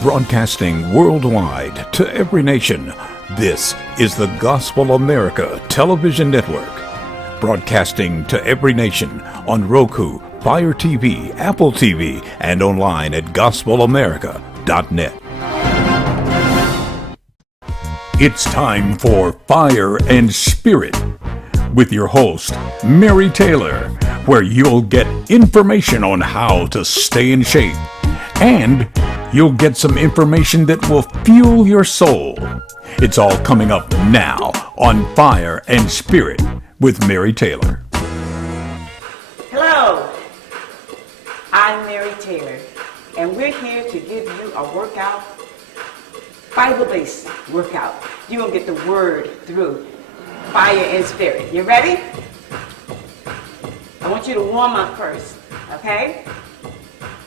Broadcasting worldwide to every nation, this is the Gospel America Television Network. Broadcasting to every nation on Roku, Fire TV, Apple TV, and online at gospelamerica.net. It's time for Fire and Spirit with your host, Mary Taylor, where you'll get information on how to stay in shape, and you'll get some information that will fuel your soul. It's all coming up now on Fire and Spirit with Mary Taylor. Hello, I'm Mary Taylor, and we're here to give you a workout, Bible-based workout. You're going to get the word through Fire and Spirit. You ready? I want you to warm up first, okay?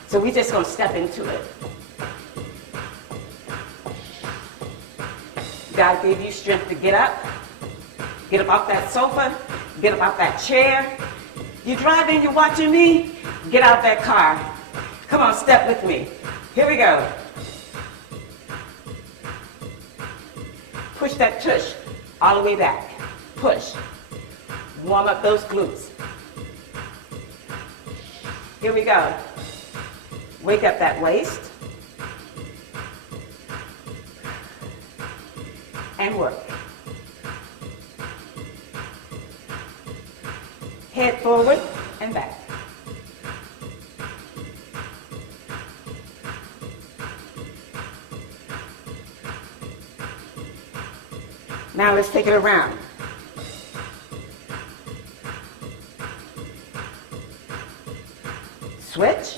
So we're just going to step into it. God gave you strength to get up off that sofa, get up off that chair. You're driving, you're watching me, get out of that car. Come on, step with me. Here we go. Push that tush all the way back. Push. Warm up those glutes. Here we go. Wake up that waist. And work. Head forward and back. Now let's take it around. Switch.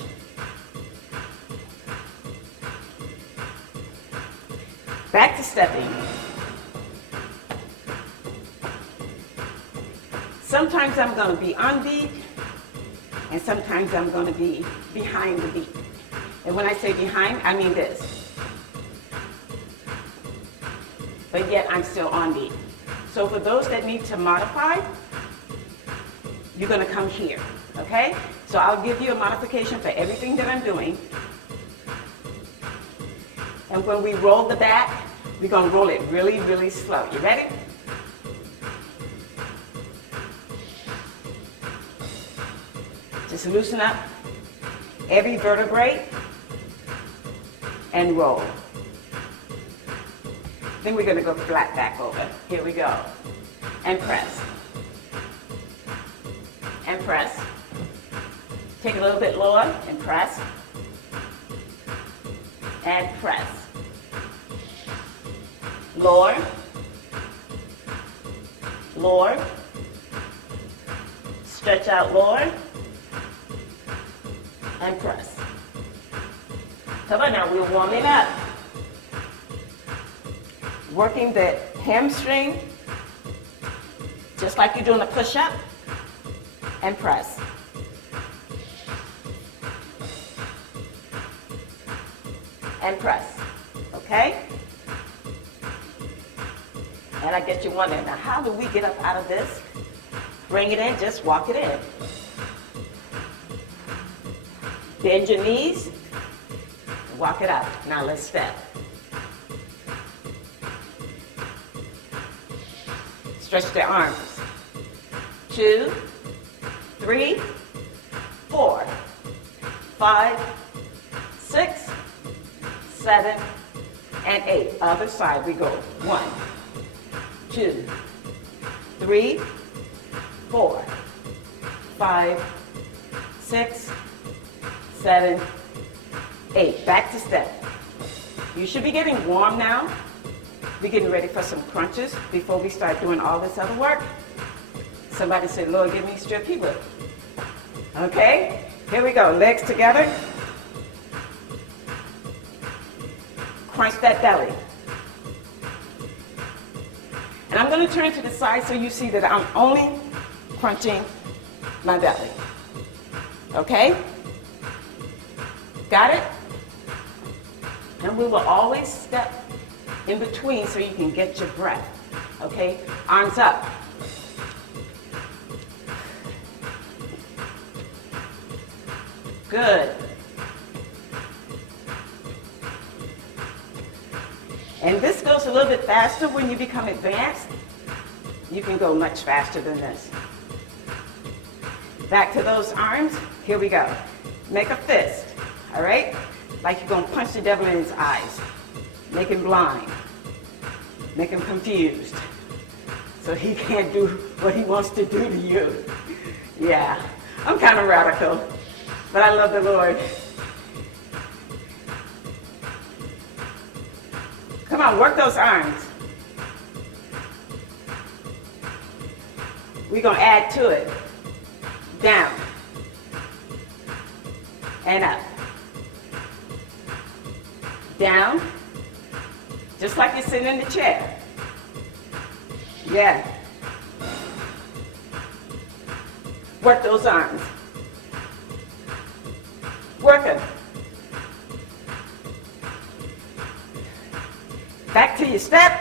Back to stepping. Sometimes I'm going to be on beat, and sometimes I'm going to be behind the beat. And when I say behind, I mean this. But yet I'm still on beat. So for those that need to modify, you're going to come here, okay? So I'll give you a modification for everything that I'm doing. And when we roll the back, we're going to roll it really, really slow. You ready? Just loosen up every vertebrae and roll. Then we're going to go flat back over. Here we go. And press. And press. Take it a little bit lower and press. And press. Lower. Lower. Stretch out lower. And press. Come on now, we're warming up. Working the hamstring, just like you're doing a push-up, and press. And press, okay? And I get you wondering, now how do we get up out of this? Bring it in, just walk it in. Bend your knees, walk it out. Now let's step. Stretch the arms. 2, 3, 4, 5, 6, 7, and 8. Other side we go. 1, 2, 3, 4, 5, 6, 7, 8. Back to step. You should be getting warm now. We're getting ready for some crunches before we start doing all this other work. Somebody said, Lord, give me strip. He will. Okay? Here we go. Legs together. Crunch that belly. And I'm going to turn to the side so you see that I'm only crunching my belly. Okay? Got it? And we will always step in between so you can get your breath. Okay? Arms up. Good. And this goes a little bit faster when you become advanced. You can go much faster than this. Back to those arms. Here we go. Make a fist, all right? Like you're gonna punch the devil in his eyes. Make him blind. Make him confused. So he can't do what he wants to do to you. Yeah, I'm kind of radical, but I love the Lord. Come on, work those arms. We're gonna add to it. Down and up. Down, just like you're sitting in the chair. Yeah. Work those arms. Work them. Back to your step.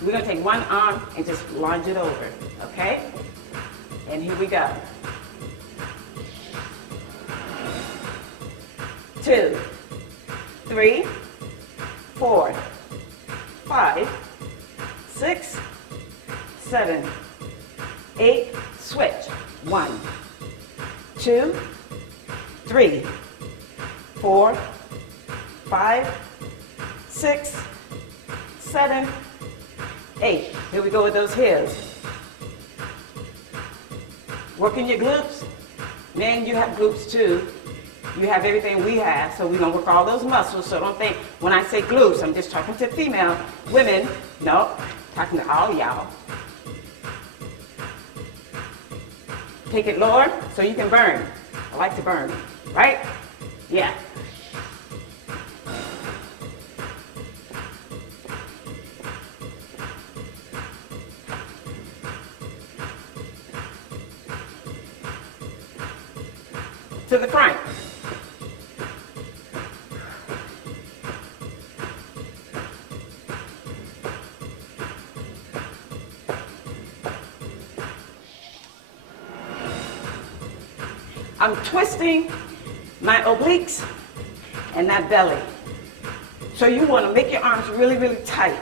We're going to take one arm and just lunge it over, okay? And here we go. 2, 3, 4, 5, 6, 7, 8, switch. 1, 2, 3, 4, 5, 6, 7, 8. Here we go with those heels. Working your glutes. Men, you have glutes too. You have everything we have, so we're going to work all those muscles. So don't think when I say glutes, I'm just talking to female women. No, talking to all y'all. Take it lower so you can burn. I like to burn, right? Yeah. To the front. I'm twisting my obliques and that belly. So you want to make your arms really, really tight.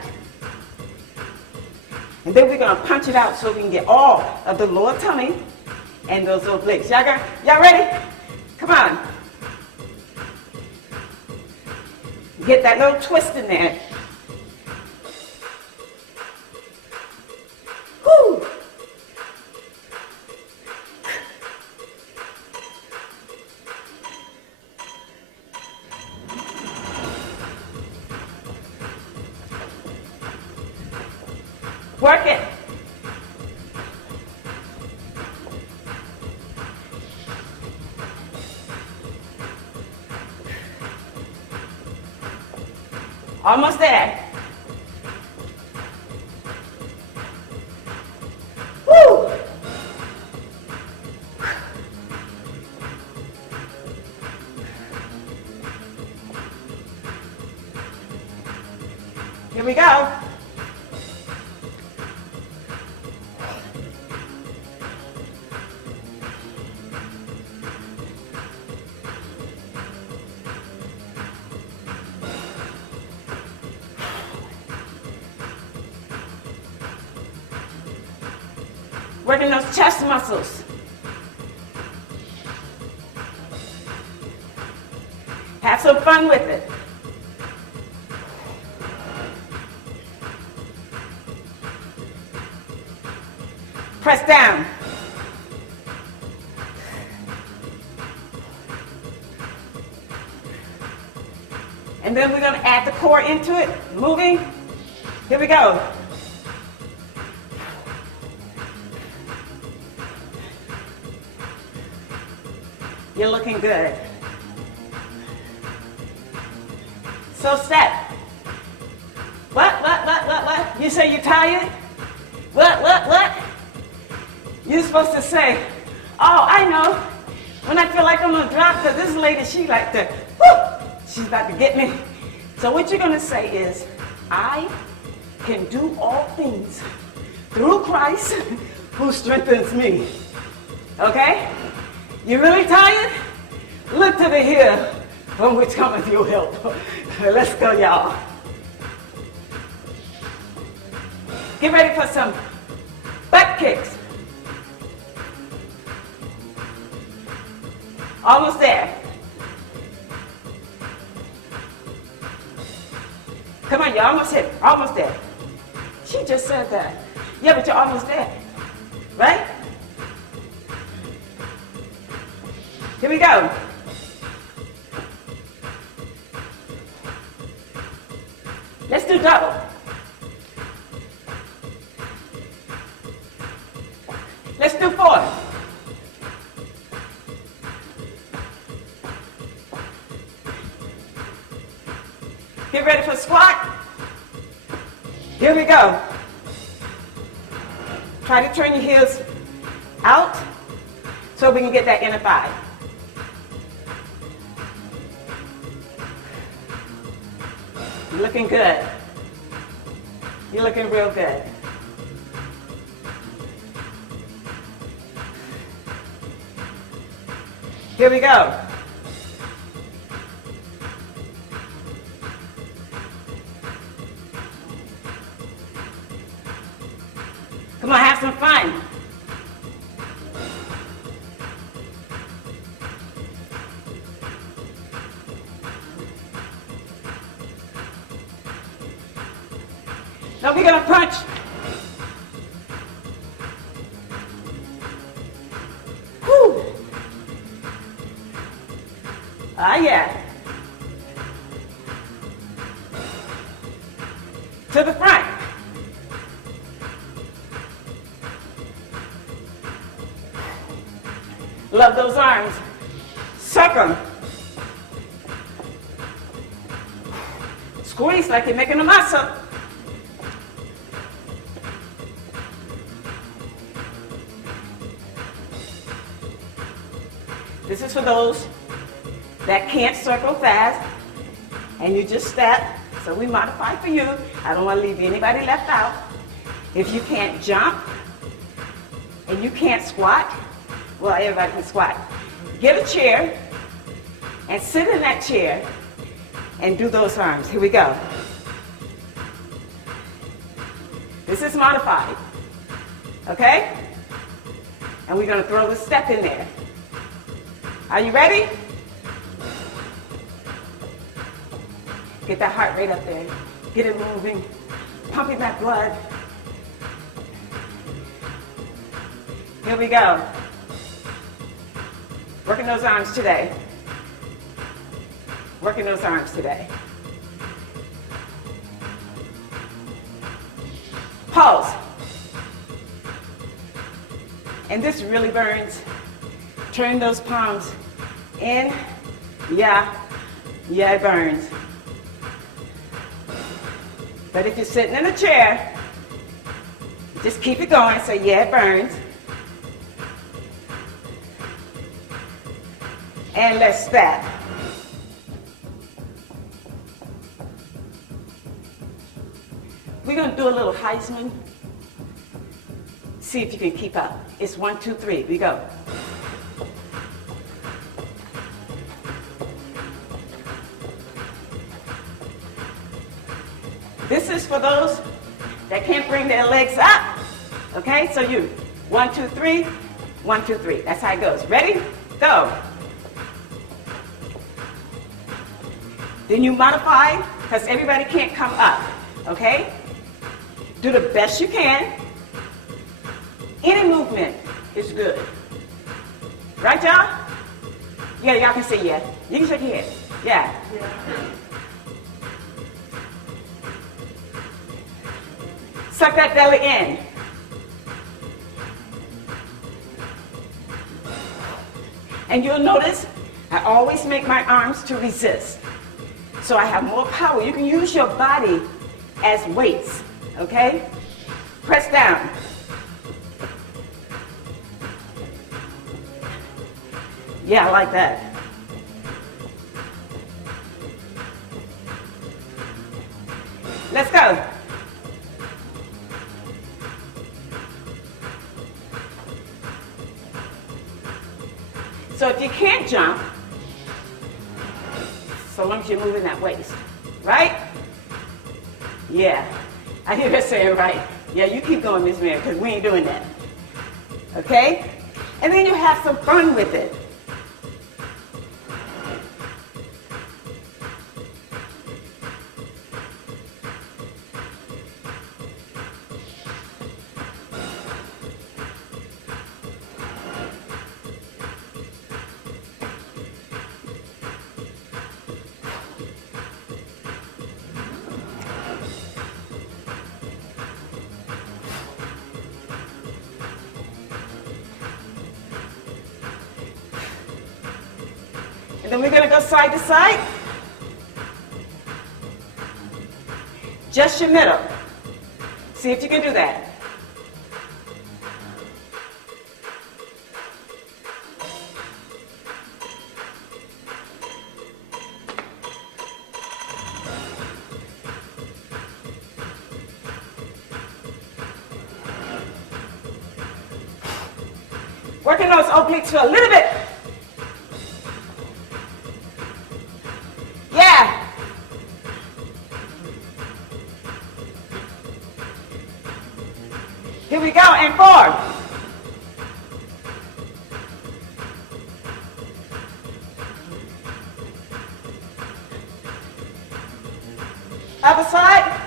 And then we're going to punch it out so we can get all of the lower tummy and those obliques. Y'all ready? Come on. Get that little twist in there. Woo! Work it. Almost there. Woo! Here we go. Working those chest muscles. Have some fun with it. Press down. And then we're going to add the core into it, moving. Here we go. You're looking good. So step. What? You say you're tired? What? You're supposed to say, oh, I know. When I feel like I'm gonna drop, because this lady, she like to, whoo, she's about to get me. So what you're gonna say is, I can do all things through Christ who strengthens me. Okay? You really tired? Look to the hill When we come with your help. Let's go, y'all. Get ready for some butt kicks. Almost there. Come on, you're almost hit. Almost there. She just said that. Yeah, but you're almost there. Right? Here we go. Let's do double. Let's do 4. Get ready for squat. Here we go. Try to turn your heels out so we can get that inner thigh. You're looking good. You're looking real good. Here we go. Come on, have some fun. Now we're gonna punch. Whew. Ah, yeah. To the front. Love those arms. Suck them. Squeeze like you're making a muscle. This is for those that can't circle fast and you just step. So we modify for you. I don't want to leave anybody left out. If you can't jump and you can't squat, well, everybody can squat. Get a chair and sit in that chair and do those arms. Here we go. This is modified, okay? And we're gonna throw the step in there. Are you ready? Get that heart rate up there. Get it moving, pumping that blood. Here we go. Working those arms today. Working those arms today. Pause. And this really burns. Turn those palms in. Yeah, it burns. But if you're sitting in a chair, just keep it going. So yeah, it burns. And let's step. We're going to do a little Heisman. See if you can keep up. It's 1, 2, 3. We go. This is for those that can't bring their legs up. Okay, so you 1, 2, 3, 1, 2, 3. That's how it goes. Ready? Go. Then you modify, because everybody can't come up, okay? Do the best you can. Any movement is good. Right, y'all? Yeah, y'all can say yeah. You can shake your head. Yeah. Suck that belly in. And you'll notice I always make my arms to resist. So I have more power. You can use your body as weights, okay? Press down. Yeah, I like that. Let's go. So if you can't jump, so long as you're moving that waist. Right? Yeah. I hear her saying right. Yeah, you keep going, Miss Mary, because we ain't doing that. Okay? And then you have some fun with it. And then we're going to go side to side. Just your middle. See if you can do that. Working those obliques for a little bit. Yeah. Here we go, and forward. Other side.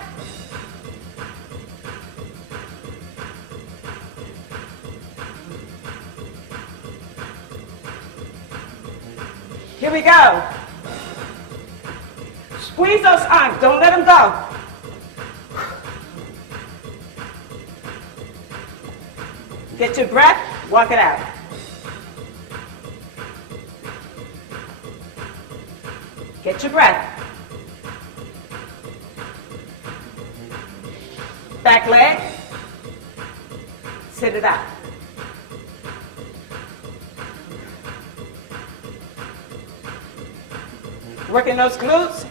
Here we go. Squeeze those arms, don't let them go. Get your breath, walk it out. Get your breath. Back leg. Sit it out. Working those glutes.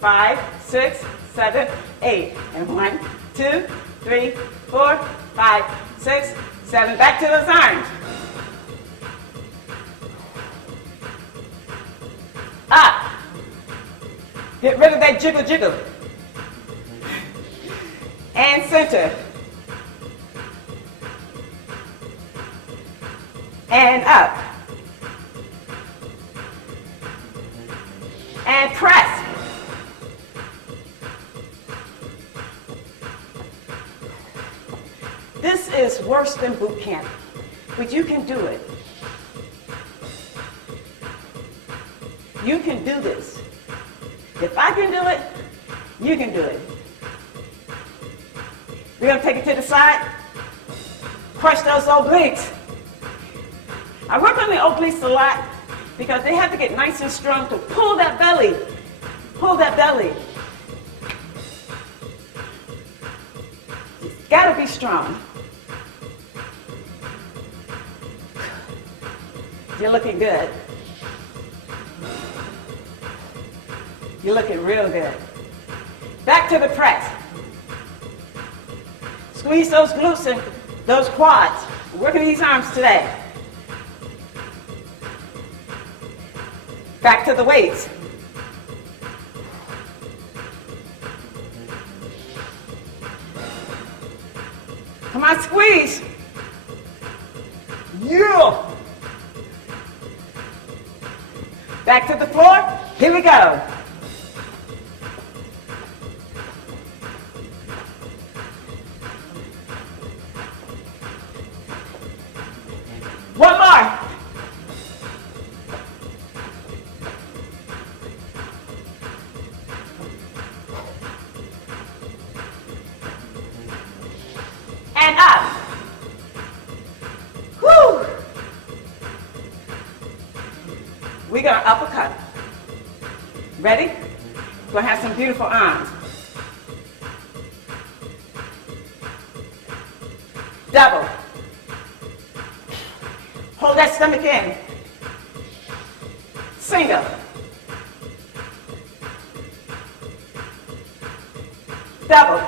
5, 6, 7, 8. And 1, 2, 3, 4, 5, 6, 7. Back to those arms. Up. Get rid of that jiggle jiggle. And center. And up. And press. This is worse than boot camp, but you can do it. You can do this. If I can do it, you can do it. We're going to take it to the side. Crush those obliques. I work on the obliques a lot because they have to get nice and strong to pull that belly. Pull that belly. It's got to be strong. You're looking good. You're looking real good. Back to the press. Squeeze those glutes and those quads. We're working these arms today. Back to the weights. Come on, squeeze. Yeah. Back to the floor. Here we go. One more. And up. Whew. We're going to uppercut. Ready? We're going to have some beautiful arms. Double. Hold that stomach in. Single. Double.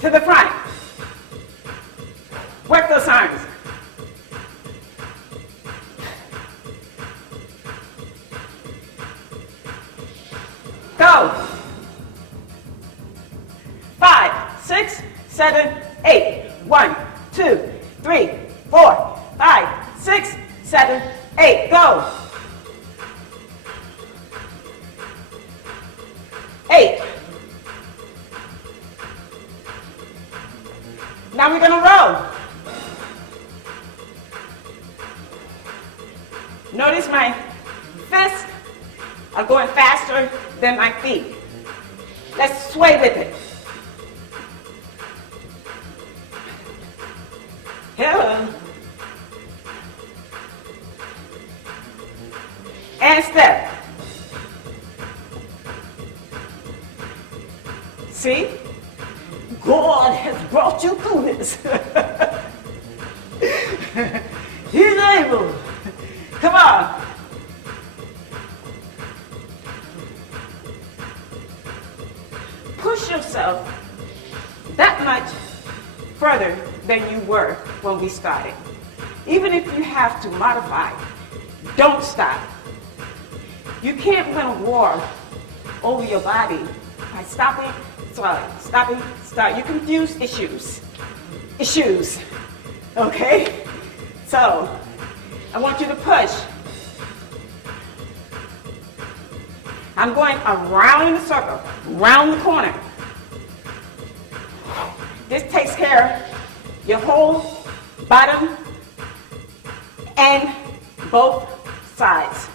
To the front. Work those arms. 7, 8. 1, 2, 3, 4, 5, 6, 7, 8. Go. 8. Now we're going to row. Notice my fists are going faster than my feet. Let's sway with it. Hello. And step. See? God has brought you through this. He's able. Come on. Push yourself that much further than you were when we started. Even if you have to modify, don't stop. You can't win a war over your body by stopping, start. You confuse issues, okay? So, I want you to push. I'm going around in a circle, round the corner. This takes care of your whole bottom and both sides.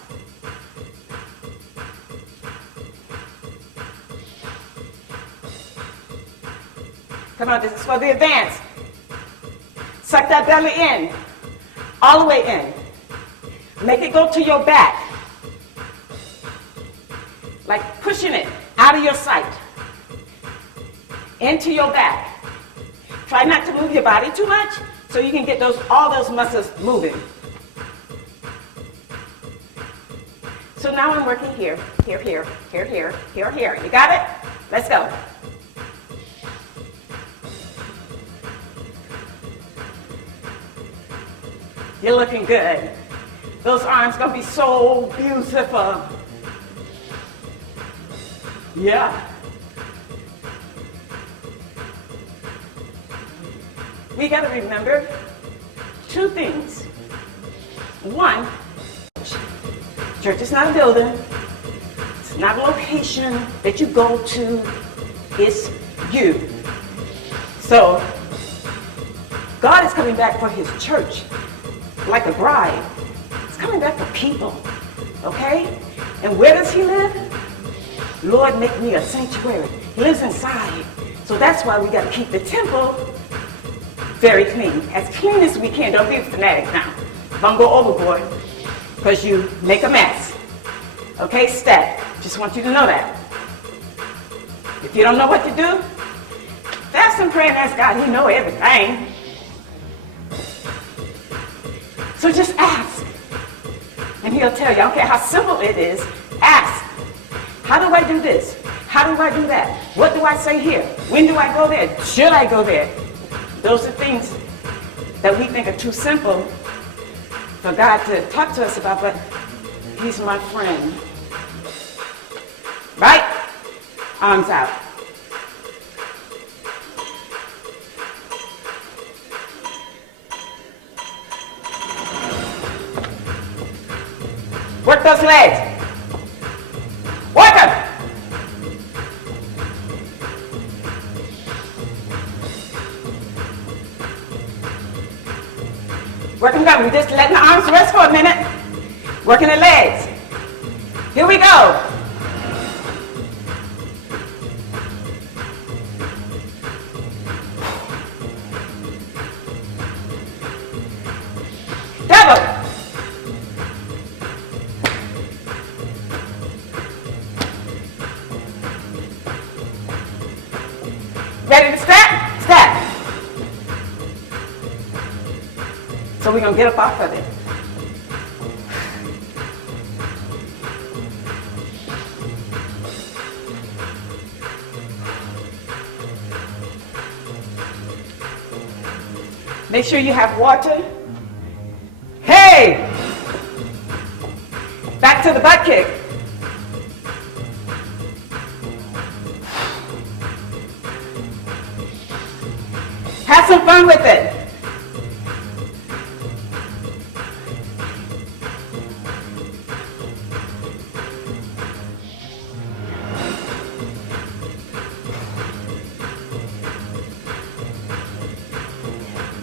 Come on, this is for the advance. Suck that belly in, all the way in. Make it go to your back. Like pushing it out of your sight, into your back. Try not to move your body too much so you can get all those muscles moving. So now I'm working here. You got it? Let's go. You're looking good. Those arms gonna be so beautiful. Yeah. We got to remember two things. One, church is not a building. It's not a location that you go to. It's you. So, God is coming back for his church like a bride. He's coming back for people. Okay? And where does he live? Lord, make me a sanctuary. He lives inside. So that's why we got to keep the temple very clean. As clean as we can. Don't be a fanatic now. Don't go overboard because you make a mess. Okay, step. Just want you to know that. If you don't know what to do, fast and pray and ask God. He knows everything. So just ask. And he'll tell you. I don't care how simple it is. Ask. How do I do this? How do I do that? What do I say here? When do I go there? Should I go there? Those are things that we think are too simple for God to talk to us about, but he's my friend. Right? Arms out. Work those legs. Work them. Working them. We're just letting the arms rest for a minute. Working the legs. Here we go. Double. Ready to step? Step. So we're going to get up off of it. Make sure you have water. Hey! Back to the butt kick. some fun with it.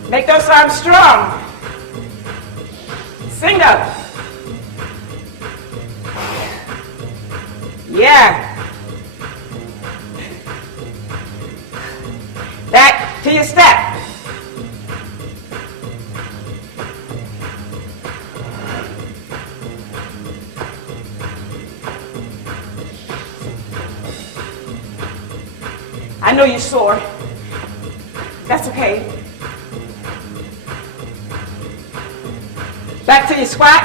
Make those arms strong. Sing up. Yeah. Back to your step. I know you're sore. That's okay. Back to your squat.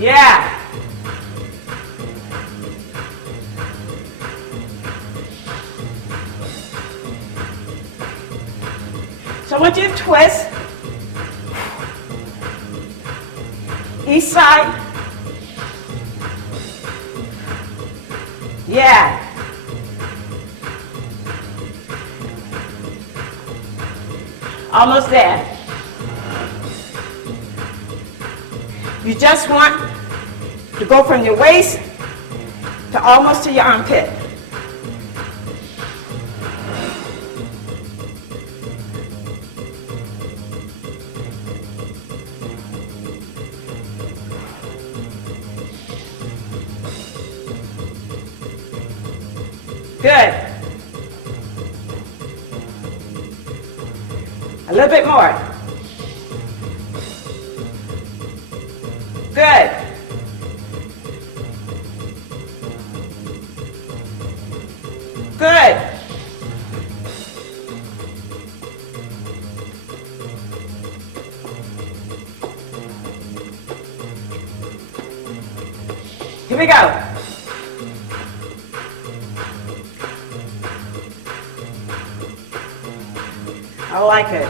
Yeah. So I want you to twist. Each side. Yeah. Almost there. You just want to go from your waist to almost to your armpit. Good. A little bit more. Good. Good. Here we go. I like it.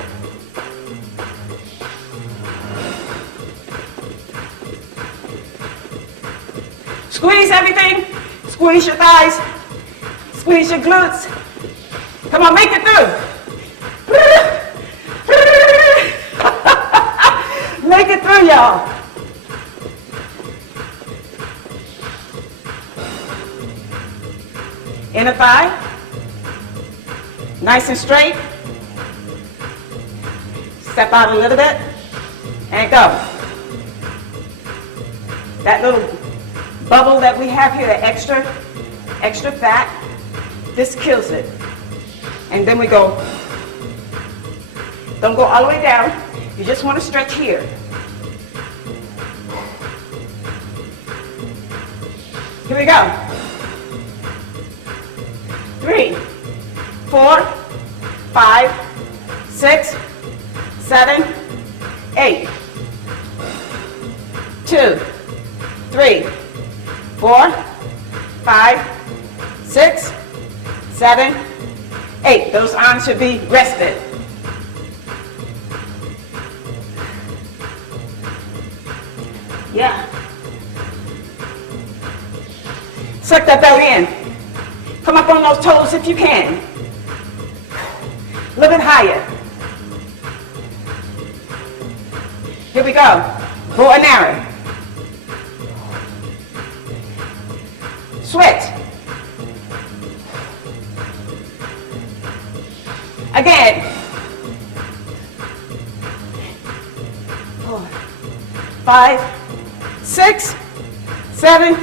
Squeeze everything. Squeeze your thighs. Squeeze your glutes. Come on, make it through. Make it through, y'all. Inner thigh. Nice and straight. Step out a little bit and go. That little bubble that we have here, the extra fat, this kills it. And then we go. Don't go all the way down. You just want to stretch here. Here we go. 3, 4, 5, 6, 7, 8. 2, 3, 4, 5, 6, 7, 8. Those arms should be rested. Yeah. Suck that belly in. Come up on those toes if you can. A little bit higher. Here we go. Bow and arrow. Switch. Again. 4, 5, 6, 7,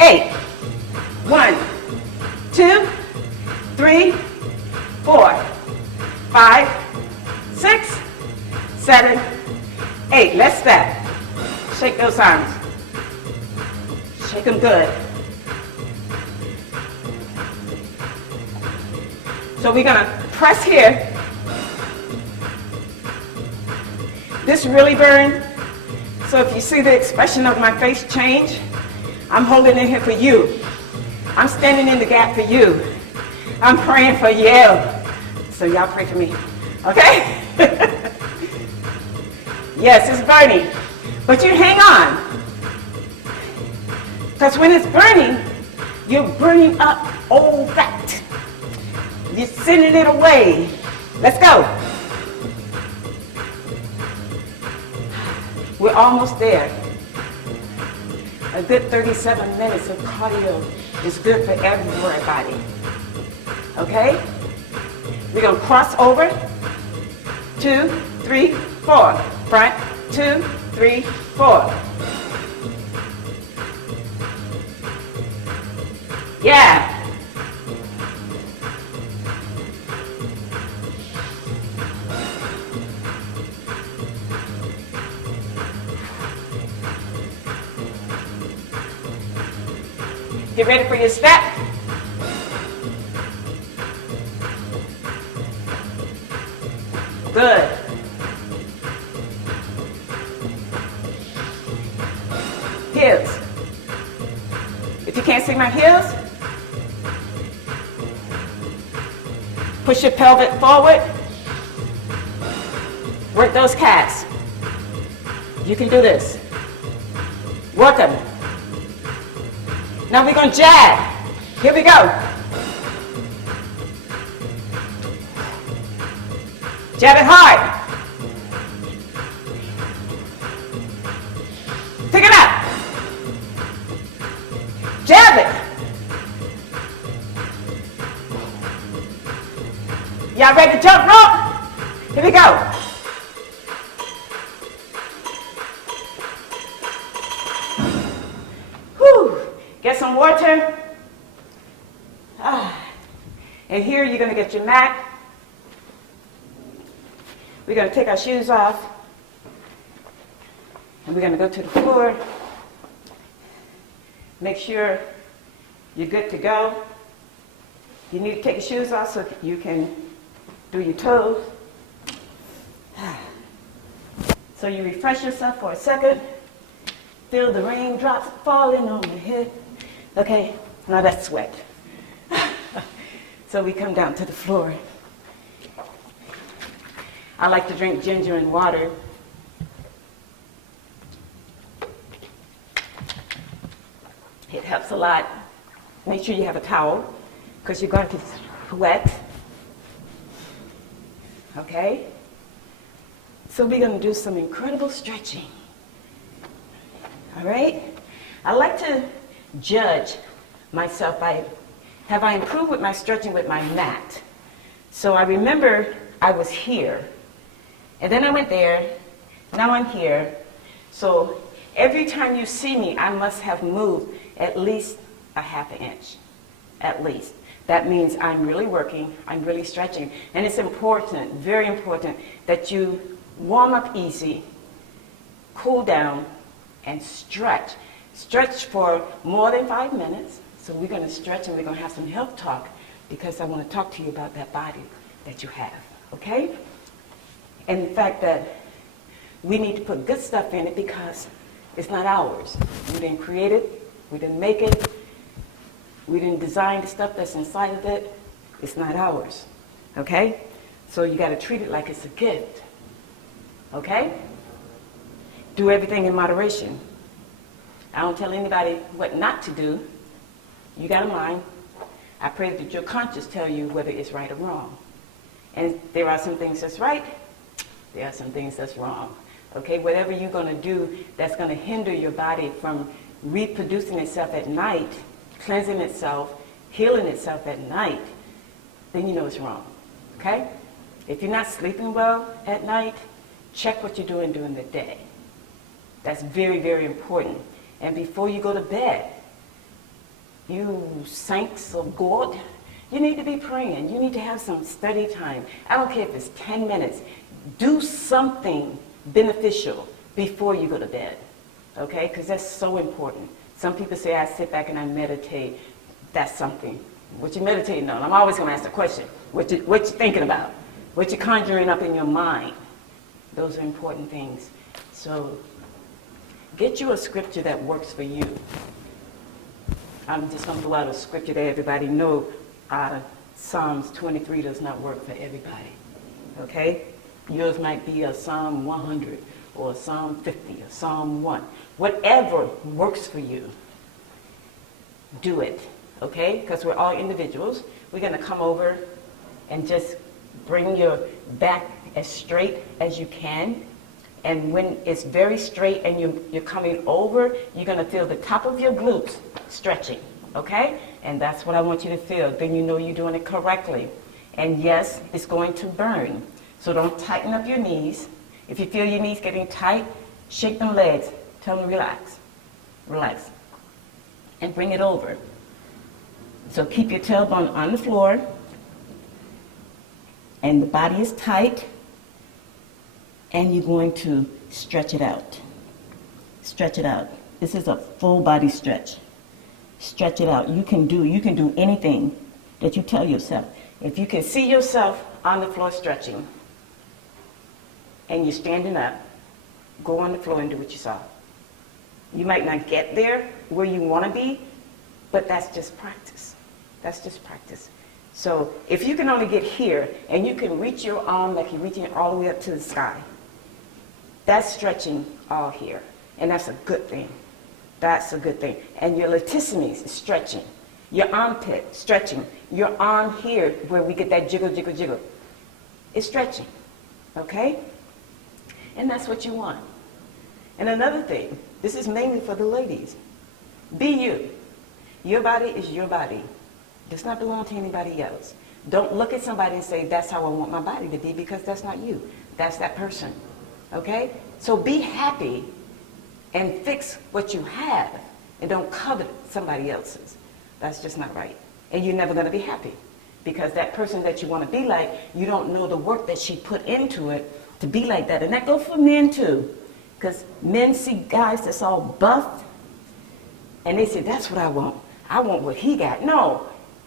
8. 1, 2, 3, 4, 5, 6, 7, 8. Let's step. Shake those arms. Shake them good. So we're going to press here. This really burned. So if you see the expression of my face change, I'm holding it here for you. I'm standing in the gap for you. I'm praying for you. So y'all pray for me. Okay? Yes, it's burning. But you hang on. Because when it's burning, you're burning up old fat. You're sending it away. Let's go. We're almost there. A good 37 minutes of cardio is good for everybody. Okay? We're going to cross over. 2, 3, 4. Front. 2, 3, 4. Yeah. Get ready for your step. Good. Heels. If you can't see my heels, push your pelvic forward. Work those calves. You can do this. Work them. Now we're going to jab. Here we go. Jab it hard. Pick it up. Jab it. Y'all ready to jump rope? Here we go. Whew. Get some water. And here you're going to get your mat. We're going to take our shoes off. And we're going to go to the floor. Make sure you're good to go. You need to take your shoes off so you can do your toes. So you refresh yourself for a second. Feel the raindrops falling on your head. Okay, now that's sweat. So we come down to the floor. I like to drink ginger and water. It helps a lot. Make sure you have a towel because you're going to get wet. Okay? So we're going to do some incredible stretching. All right? I like to judge myself by, have I improved with my stretching with my mat? So I remember I was here, and then I went there, now I'm here. So every time you see me, I must have moved at least a half an inch, at least. That means I'm really working, I'm really stretching. And it's important, very important, that you warm up easy, cool down, and stretch. Stretch for more than 5 minutes. So we're going to stretch and we're going to have some health talk because I want to talk to you about that body that you have, okay? And the fact that we need to put good stuff in it because it's not ours. We didn't create it, we didn't make it, we didn't design the stuff that's inside of it. It's not ours, okay? So you got to treat it like it's a gift, okay? Do everything in moderation. I don't tell anybody what not to do. You got a mind. I pray that your conscience tell you whether it's right or wrong. And there are some things that's right, there are some things that's wrong. Okay, whatever you're going to do that's going to hinder your body from reproducing itself at night, cleansing itself, healing itself at night, then you know it's wrong. Okay? If you're not sleeping well at night, check what you're doing during the day. That's very, very important. And before you go to bed, you saints of God, you need to be praying. You need to have some study time. I don't care if it's 10 minutes. Do something beneficial before you go to bed, okay? Because that's so important. Some people say, I sit back and I meditate. That's something. What you meditating on? I'm always going to ask the question. What you thinking about? What you conjuring up in your mind? Those are important things. So get you a scripture that works for you. I'm just going to throw out a scripture that everybody knows. Psalms 23 does not work for everybody, okay? Yours might be a Psalm 100 or Psalm 50 or Psalm 1. Whatever works for you, do it, okay? Because we're all individuals. We're going to come over and just bring your back as straight as you can. And when it's very straight and you're coming over, you're going to feel the top of your glutes stretching, okay? And that's what I want you to feel. Then you know you're doing it correctly. And yes, it's going to burn. So don't tighten up your knees. If you feel your knees getting tight, shake them legs. Tell them relax. Relax. And bring it over. So keep your tailbone on the floor. And the body is tight. And you're going to stretch it out. Stretch it out. This is a full body stretch. Stretch it out. You can do anything that you tell yourself. If you can see yourself on the floor stretching and you're standing up, go on the floor and do what you saw. You might not get there where you want to be, but that's just practice. That's just practice. So if you can only get here and you can reach your arm like you're reaching it all the way up to the sky, that's stretching all here. And that's a good thing. That's a good thing. And your latissimus is stretching. Your armpit, stretching. Your arm here, where we get that jiggle, jiggle, jiggle, is stretching. Okay? And that's what you want. And another thing, this is mainly for the ladies. Be you. Your body is your body. It does not belong to anybody else. Don't look at somebody and say, that's how I want my body to be, because that's not you. That's that person. Okay? So be happy and fix what you have, and don't covet somebody else's. That's just not right. And you're never going to be happy, because that person that you want to be like, you don't know the work that she put into it to be like that. And that goes for men too, because men see guys that's all buff and they say, that's what I want. I want what he got. No,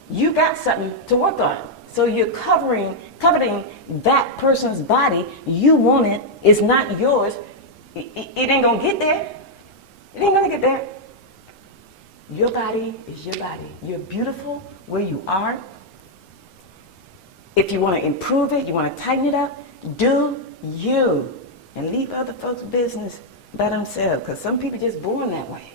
you got something to work on. So you're coveting that person's body. You want it. It's not yours. It ain't going to get there. It ain't going to get there. Your body is your body. You're beautiful where you are. If you want to improve it, you want to tighten it up, do you. And leave other folks' business by themselves. Because some people just born that way.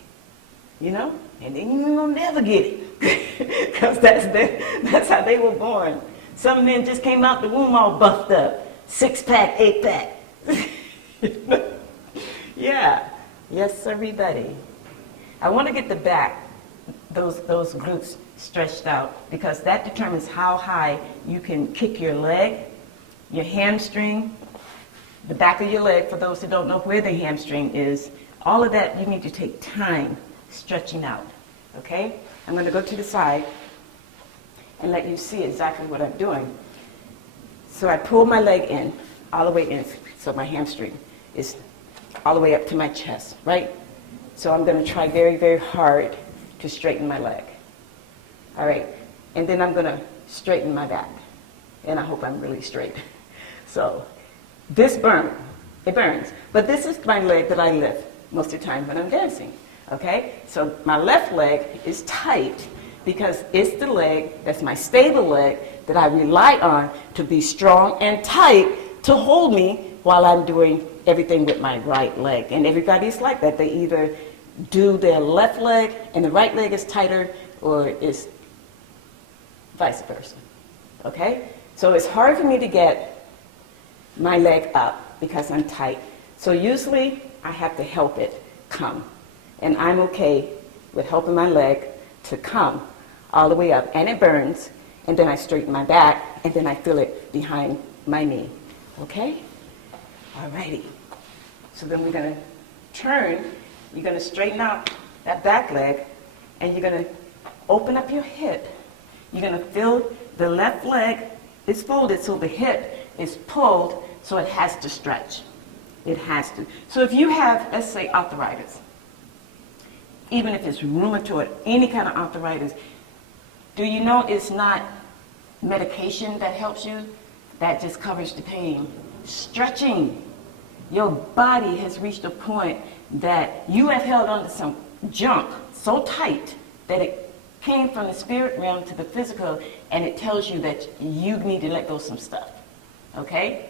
You know? And then you will never get it. Because that's how they were born. Some men just came out the womb all buffed up. 6-pack, 8-pack. Yeah. Yes, everybody. I want to get the back, those glutes stretched out, because that determines how high you can kick your leg, your hamstring, the back of your leg, for those who don't know where the hamstring is. All of that you need to take time stretching out. Okay? I'm going to go to the side and let you see exactly what I'm doing. So I pull my leg in, all the way in, so my hamstring is all the way up to my chest, right? So I'm going to try very, very hard to straighten my leg. All right, and then I'm going to straighten my back, and I hope I'm really straight. So this burns, it burns, but this is my leg that I lift most of the time when I'm dancing, okay? So my left leg is tight because it's the leg, that's my stable leg, that I rely on to be strong and tight to hold me while I'm doing everything with my right leg. And everybody's like that. They either do their left leg and the right leg is tighter, or it's vice versa. Okay? So it's hard for me to get my leg up because I'm tight. So usually I have to help it come. And I'm okay with helping my leg to come all the way up. And it burns. And then I straighten my back. And then I feel it behind my knee. Okay? Alrighty. So then we're going to turn. You're going to straighten out that back leg. And you're going to open up your hip. You're going to feel the left leg is folded so the hip is pulled so it has to stretch. It has to. So if you have, let's say, arthritis, even if it's rheumatoid, any kind of arthritis, do you know it's not medication that helps you? That just covers the pain. Stretching. Your body has reached a point that you have held onto some junk so tight that it came from the spirit realm to the physical, and it tells you that you need to let go of some stuff. Okay?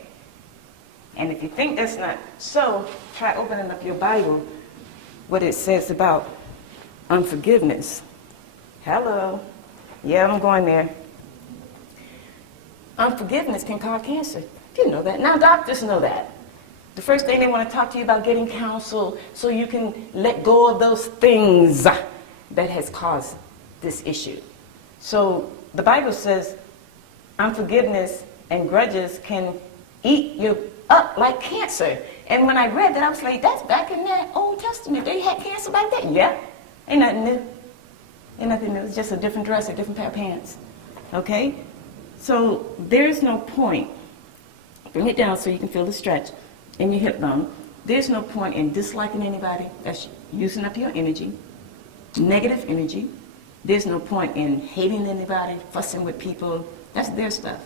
And if you think that's not so, try opening up your Bible, what it says about unforgiveness. Hello. Yeah, I'm going there. Unforgiveness can cause cancer. You know that. Now doctors know that. The first thing they want to talk to you about getting counsel so you can let go of those things that has caused this issue. So the Bible says unforgiveness and grudges can eat you up like cancer. And when I read that, I was like, that's back in that Old Testament. They had cancer back then. Yeah. Ain't nothing new. Ain't nothing new. It's just a different dress, a different pair of pants. Okay? So there's no point. Bring it down so you can feel the stretch in your hip bone. There's no point in disliking anybody. That's using up your energy. Negative energy. There's no point in hating anybody, fussing with people. That's their stuff.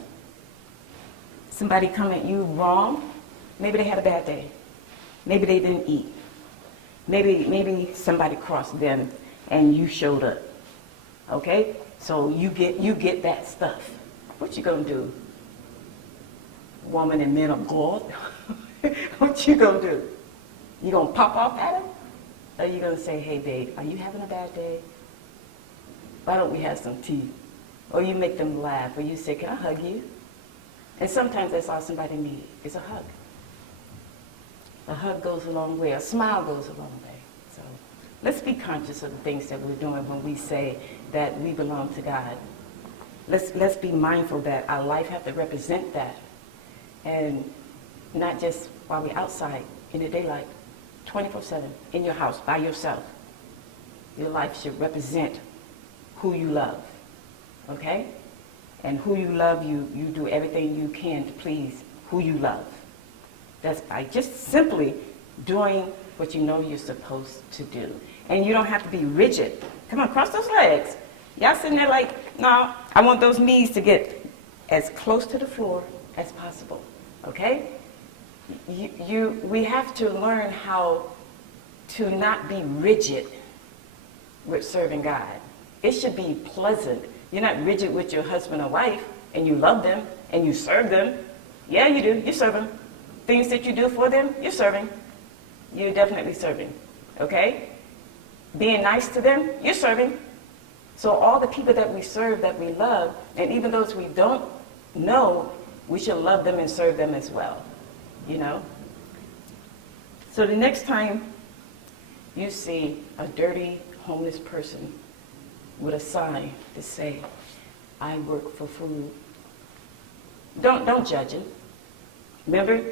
Somebody come at you wrong. Maybe they had a bad day. Maybe they didn't eat. Maybe somebody crossed them and you showed up. Okay? So you get that stuff. What you gonna do? Woman and men of God? What you gonna do? You gonna pop off at him? Or you gonna say, hey babe, are you having a bad day? Why don't we have some tea? Or you make them laugh, or you say, can I hug you? And sometimes that's all somebody needs, is a hug. A hug goes a long way, a smile goes a long way. So let's be conscious of the things that we're doing when we say that we belong to God. Let's be mindful that our life has to represent that. And not just while we're outside in the daylight, 24/7, in your house, by yourself. Your life should represent who you love, okay? And who you love, you do everything you can to please who you love. That's by just simply doing what you know you're supposed to do. And you don't have to be rigid. Come on, cross those legs. Y'all sitting there like, no, I want those knees to get as close to the floor as possible, okay? We have to learn how to not be rigid with serving God. It should be pleasant. You're not rigid with your husband or wife, and you love them, and you serve them. Yeah, you do. You serve them. Things that you do for them, you're serving. You're definitely serving, okay? Being nice to them, you're serving. So all the people that we serve, that we love, and even those we don't know, we should love them and serve them as well, you know? So the next time you see a dirty, homeless person with a sign to say, I work for food, don't judge him. Remember,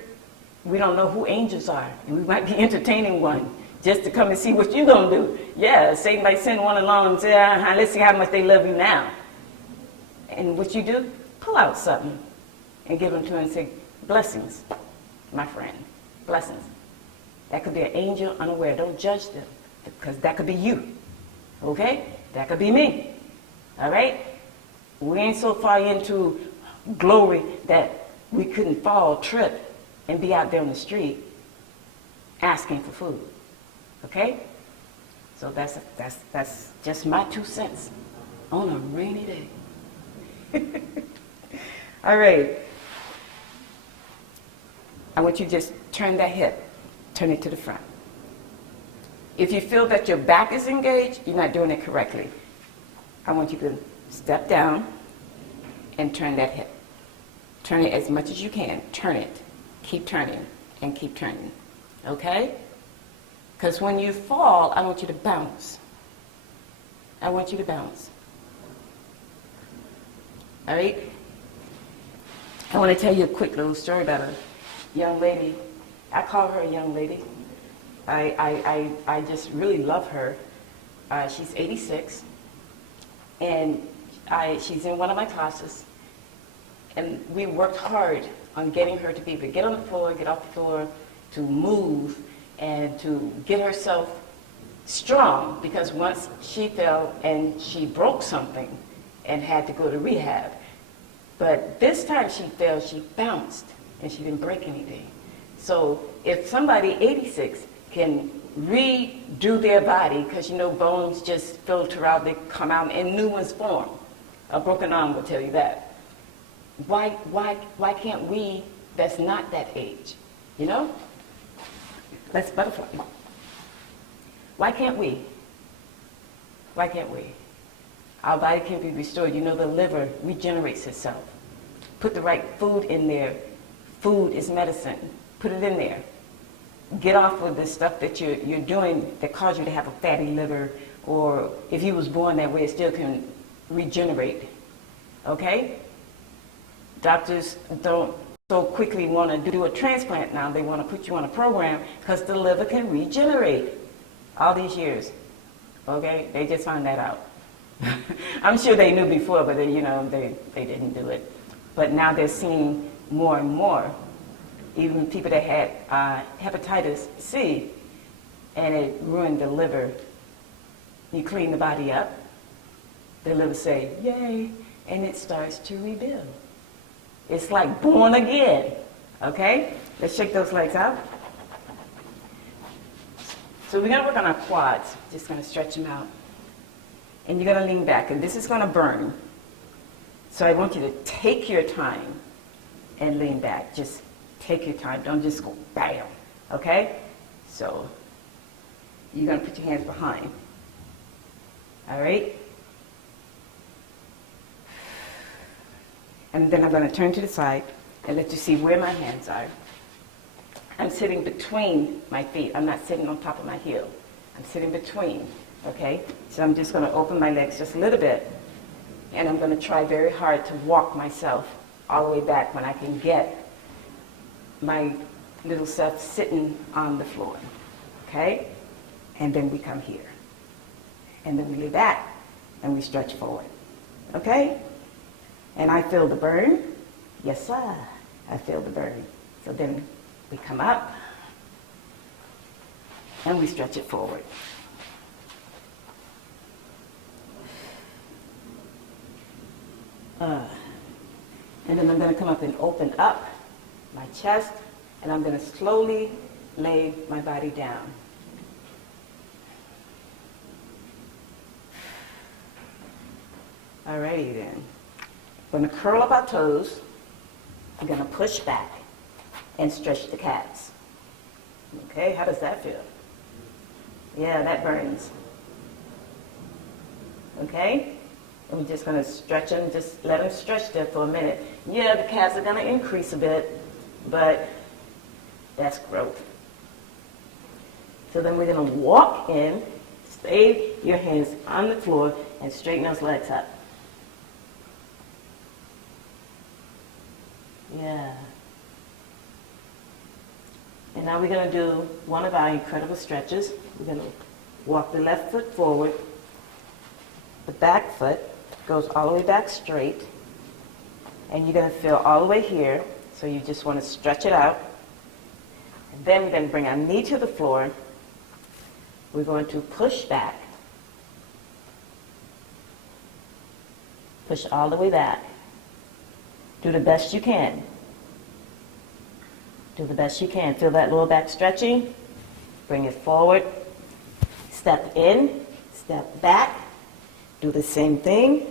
we don't know who angels are. We might be entertaining one just to come and see what you're going to do. Yeah, Satan might send one along and say, let's see how much they love you now. And what you do, pull out something and give them to him and say, blessings, my friend, blessings. That could be an angel unaware. Don't judge them, because that could be you, okay? That could be me, all right? We ain't so far into glory that we couldn't fall, trip, and be out there on the street asking for food, okay? So that's just my 2 cents on a rainy day. All right. I want you to just turn that hip, turn it to the front. If you feel that your back is engaged, you're not doing it correctly. I want you to step down and turn that hip. Turn it as much as you can. Turn it. Keep turning and keep turning. Okay? Because when you fall, I want you to bounce. I want you to bounce. All right? I want to tell you a quick little story about a young lady. I call her a young lady. I just really love her. She's 86, and she's in one of my classes, and we worked hard on getting her to be able to get on the floor, get off the floor, to move, and to get herself strong, because once she fell and she broke something and had to go to rehab. But this time she fell, she bounced, and she didn't break anything. So if somebody 86 can redo their body, because you know bones just filter out, they come out and new ones form. A broken arm will tell you that. Why can't we, that's not that age, You know? Let's butterfly. Why can't we? Why can't we? Our body can be restored. You know, the liver regenerates itself. Put the right food in there. Food is medicine. Put it in there. Get off of the stuff that you're doing that caused you to have a fatty liver, or if you was born that way, it still can regenerate. Okay? Doctors don't so quickly want to do a transplant now. They want to put you on a program because the liver can regenerate all these years. Okay? They just found that out. I'm sure they knew before, but they, they didn't do it. But now they're seeing more and more. Even people that had hepatitis C, and it ruined the liver. You clean the body up, the liver say, yay, and it starts to rebuild. It's like born again, okay? Let's shake those legs out. So we're gonna work on our quads, just gonna stretch them out. And you're gonna lean back, and this is gonna burn. So I want you to take your time and lean back. Just take your time, don't just go bam, okay? So you're gonna put your hands behind, all right? And then I'm gonna turn to the side and let you see where my hands are. I'm sitting between my feet. I'm not sitting on top of my heel. I'm sitting between, okay? So I'm just gonna open my legs just a little bit, and I'm gonna try very hard to walk myself all the way back when I can get my little self sitting on the floor, okay? And then we come here. And then we lay back and we stretch forward, okay? And I feel the burn. Yes, sir, I feel the burn. So then we come up and we stretch it forward. And then I'm gonna come up and open up my chest, and I'm going to slowly lay my body down. Alrighty then. I'm going to curl up our toes. I'm going to push back and stretch the calves. Okay, how does that feel? Yeah, that burns. Okay? And we're just going to stretch them, just let them stretch there for a minute. Yeah, the calves are going to increase a bit, but that's growth. So then we're going to walk in, stay your hands on the floor, and straighten those legs up. Yeah. And now we're going to do one of our incredible stretches. We're going to walk the left foot forward. The back foot goes all the way back straight. And you're going to feel all the way here. So you just want to stretch it out. And then we're going to bring our knee to the floor. We're going to push back. Push all the way back. Do the best you can. Do the best you can. Feel that lower back stretching. Bring it forward. Step in. Step back. Do the same thing.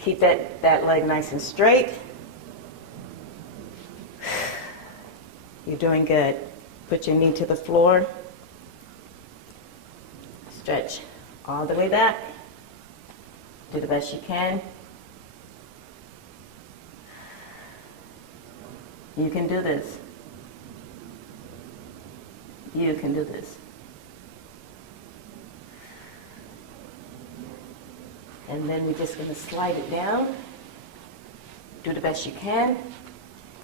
Keep that leg nice and straight. You're doing good. Put your knee to the floor. Stretch all the way back. Do the best you can. You can do this. You can do this. And then we're just going to slide it down. Do the best you can.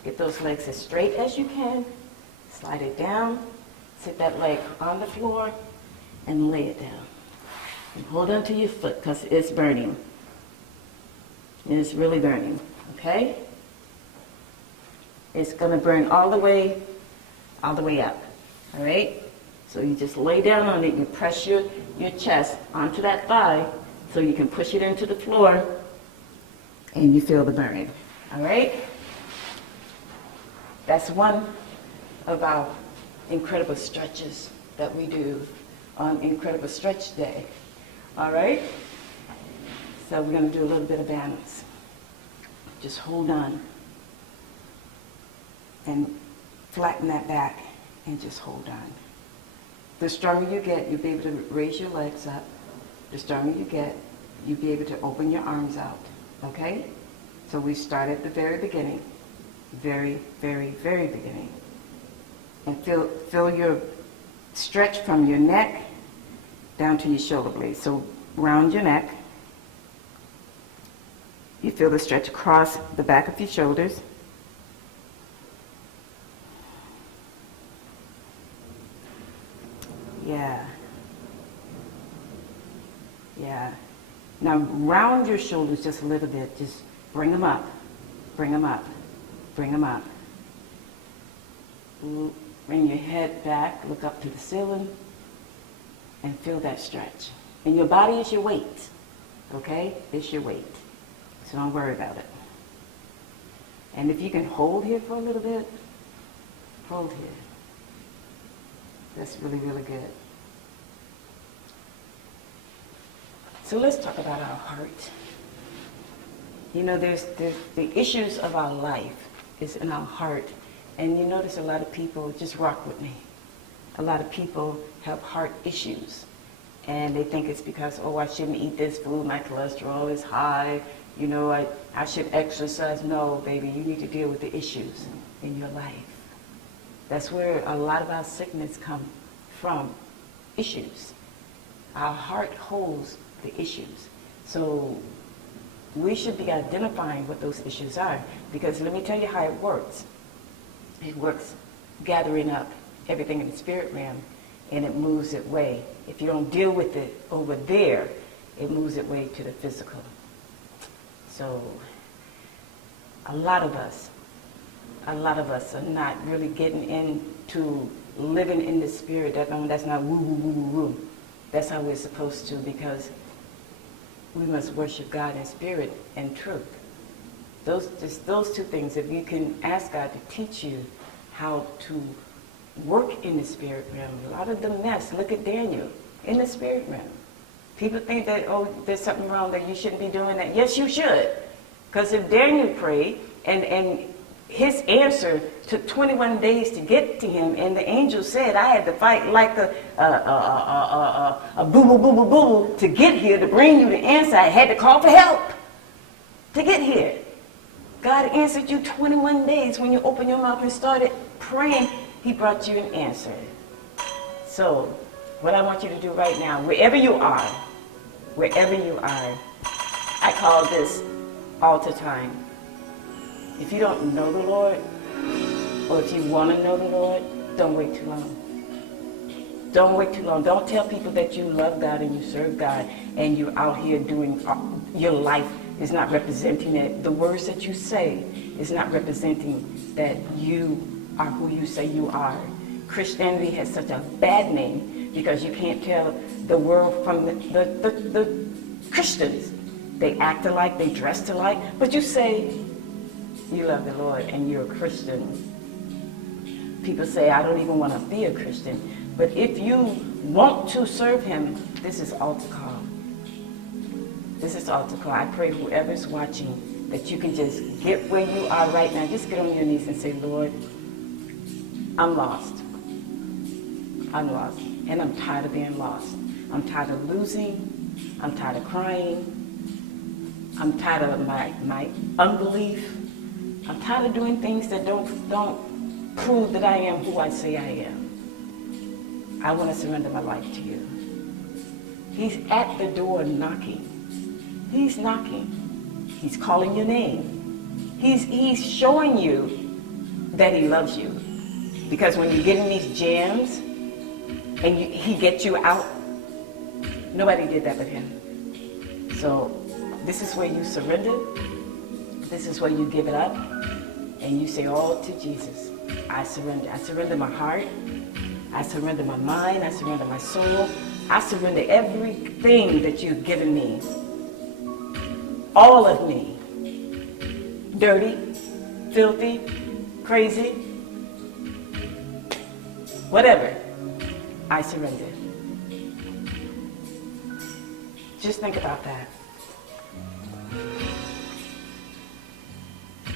Get those legs as straight as you can. Slide it down. Sit that leg on the floor and lay it down. And hold on to your foot because it's burning. It's really burning, okay? It's going to burn all the way up, all right? So you just lay down on it. You press your chest onto that thigh so you can push it into the floor and you feel the burn, all right? That's one of our incredible stretches that we do on Incredible Stretch Day, all right? So we're going to do a little bit of balance. Just hold on and flatten that back and just hold on. The stronger you get, you'll be able to raise your legs up. The stronger you get, you'll be able to open your arms out, okay? So we start at the very beginning, very, very, very beginning. And feel your stretch from your neck down to your shoulder blades. So round your neck. You feel the stretch across the back of your shoulders. Yeah. Yeah. Now round your shoulders just a little bit. Just bring them up. Bring them up. Bring them up. Bring your head back. Look up to the ceiling. And feel that stretch. And your body is your weight. Okay? It's your weight. So don't worry about it. And if you can hold here for a little bit, hold here. That's really, really good. So let's talk about our heart. You know, there's the issues of our life is in our heart. And you notice a lot of people, just rock with me, a lot of people have heart issues. And they think it's because, oh, I shouldn't eat this food, my cholesterol is high, you know, I should exercise. No, baby, you need to deal with the issues in your life. That's where a lot of our sickness come from, issues. Our heart holds the issues. So we should be identifying what those issues are, because let me tell you how it works. It works gathering up everything in the spirit realm, and it moves it way. If you don't deal with it over there, it moves it way to the physical. So a lot of us are not really getting into living in the spirit. That's not woo, woo, woo, woo, woo. That's how we're supposed to, because we must worship God in spirit and truth. Those two things, if you can ask God to teach you how to work in the spirit realm. A lot of the mess, look at Daniel, in the spirit realm. People think that, oh, there's something wrong, that you shouldn't be doing that. Yes, you should. Because if Daniel prayed, and his answer took 21 days to get to him, and the angel said, I had to fight like a boo-boo-boo-boo-boo to get here, to bring you the answer. I had to call for help to get here. God answered you 21 days when you opened your mouth and started praying. He brought you an answer. So, what I want you to do right now, wherever you are, I call this altar time. If you don't know the Lord, or if you want to know the Lord, don't wait too long. Don't wait too long. Don't tell people that you love God and you serve God and you're out here doing, your life is not representing it. The words that you say is not representing that you are who you say you are. Christianity has such a bad name because you can't tell the world from the Christians. They act alike, they dress alike, but you say you love the Lord and you're a Christian. People say, I don't even want to be a Christian. But if you want to serve him, this is altar call. This is altar call. I pray whoever's watching that you can just get where you are right now. Just get on your knees and say, Lord, I'm lost. I'm lost. And I'm tired of being lost. I'm tired of losing. I'm tired of crying. I'm tired of my unbelief. I'm tired of doing things that don't prove that I am who I say I am. I want to surrender my life to you. He's at the door knocking. He's knocking. He's calling your name. He's showing you that he loves you. Because when you get in these jams and he gets you out, nobody did that but him. So this is where you surrender. This is where you give it up. And you say, all to Jesus. I surrender. I surrender my heart. I surrender my mind. I surrender my soul. I surrender everything that you've given me. All of me. Dirty, filthy, crazy, whatever. I surrender. Just think about that.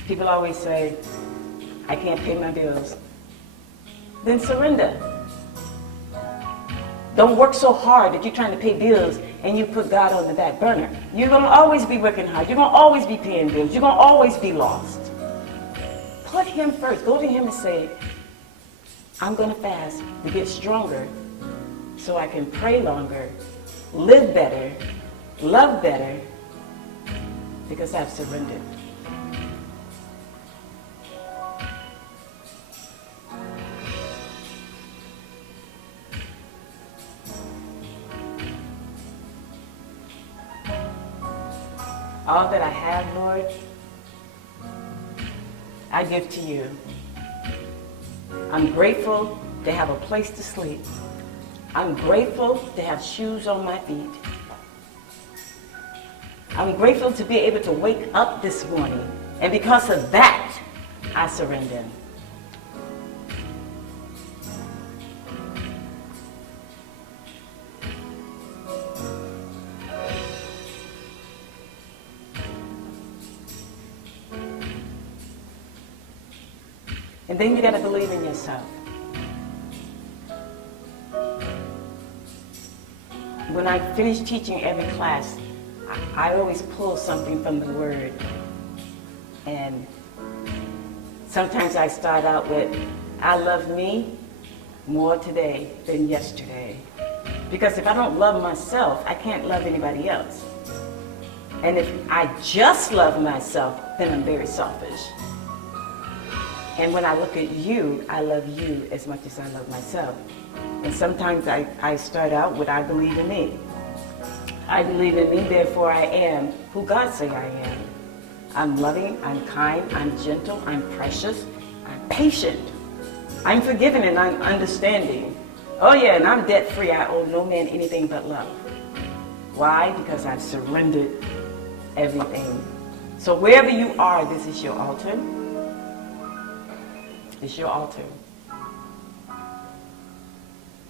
People always say, I can't pay my bills. then surrender. Don't work so hard that you're trying to pay bills and you put God on the back burner. You're going to always be working hard. You're going to always be paying bills. You're going to always be lost. Put him first. Go to him and say, I'm going to fast to get stronger so I can pray longer, live better, love better, because I've surrendered. All that I have, Lord, I give to you. I'm grateful to have a place to sleep. I'm grateful to have shoes on my feet. I'm grateful to be able to wake up this morning. And because of that, I surrender. And then you got to believe in yourself. When I finish teaching every class, I always pull something from the Word. And sometimes I start out with, I love me more today than yesterday. Because if I don't love myself, I can't love anybody else. And if I just love myself, then I'm very selfish. And when I look at you, I love you as much as I love myself. And sometimes I start out with, I believe in me. I believe in me, therefore I am who God say I am. I'm loving, I'm kind, I'm gentle, I'm precious, I'm patient. I'm forgiving and I'm understanding. Oh yeah, and I'm debt free. I owe no man anything but love. Why? Because I've surrendered everything. So wherever you are, this is your altar. It's your altar.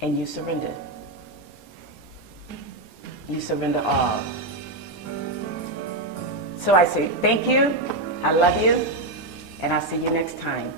And you surrender. You surrender all. So I say thank you, I love you, and I'll see you next time.